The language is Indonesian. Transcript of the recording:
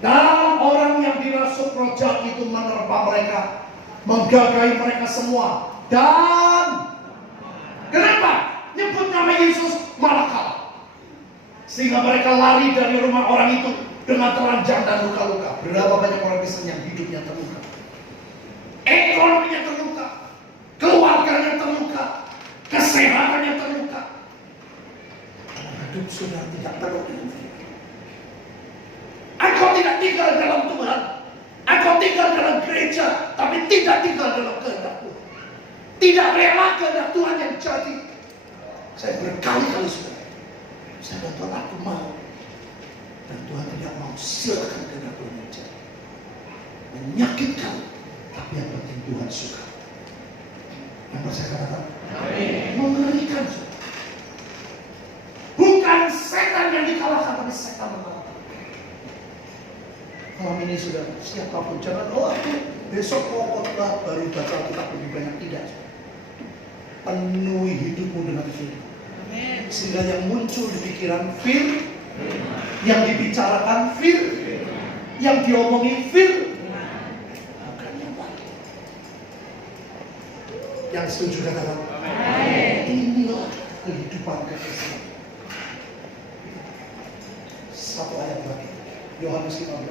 Dan orang yang dirasuk roh jahat itu menerpa mereka, menggagahi mereka semua. Dan kenapa nyebut nama Yesus malah kalah? Sehingga mereka lari dari rumah orang itu dengan telanjang dan luka-luka. Berapa banyak orang Kristen yang hidupnya terluka, ekonominya terluka, keluarganya terluka, kesehatannya terluka. Karena hidup sudah tidak perlu dengan Firman. Engkau tidak tinggal dalam Tuhan, engkau tinggal dalam gereja, tapi tidak tinggal dalam kehendak Tuhan. Tidak rela kehendak Tuhan yang jadi. Saya berkali-kali sudah, saya dan Tuhan, aku mau. Dan Tuhan tidak mau, silakan kehendak Tuhan yang jadi. Menyakitkan, tapi yang penting Tuhan suka. Yang saya katakan, mengerikan. Bukan setan yang dikalahkan, tapi setan mengalahkan. Malam ini sudah, siapapun jangan, aku besok pokoknya baru baca Alkitab lebih banyak. Tidak. Penuhi hidupmu dengan firman. Sehingga yang muncul di pikiran firman, yang dibicarakan firman, yang diomongin firman, bukan yang lain. Yang setuju katakan, inilah kehidupan kekristenan. Satu ayat lagi, Yohanes 15.